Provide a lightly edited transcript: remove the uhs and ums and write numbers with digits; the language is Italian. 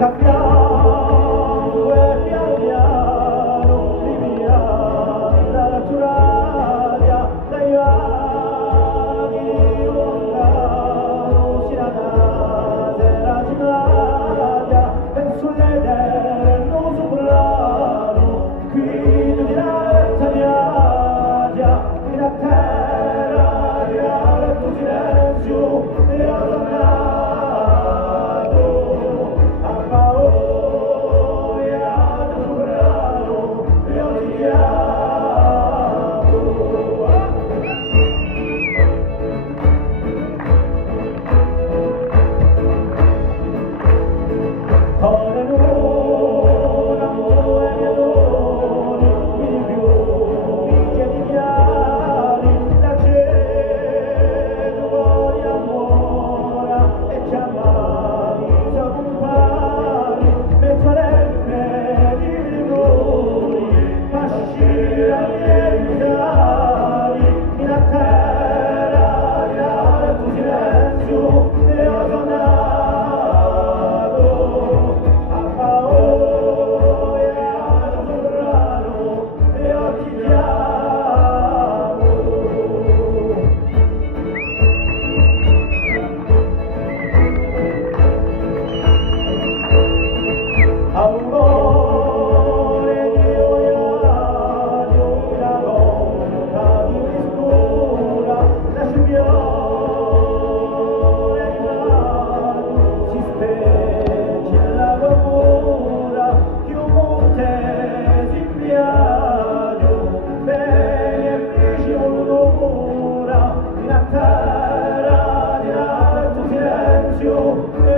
Capiamo e piano piano viviamo dalla naturalia, dai vaghi lontano si nada la giornata e sulle terre non soprano qui di diretta viaggia in a terra il tuo silenzio e allontanato a paura da soprano e odiamo. Terra di alto silenzio e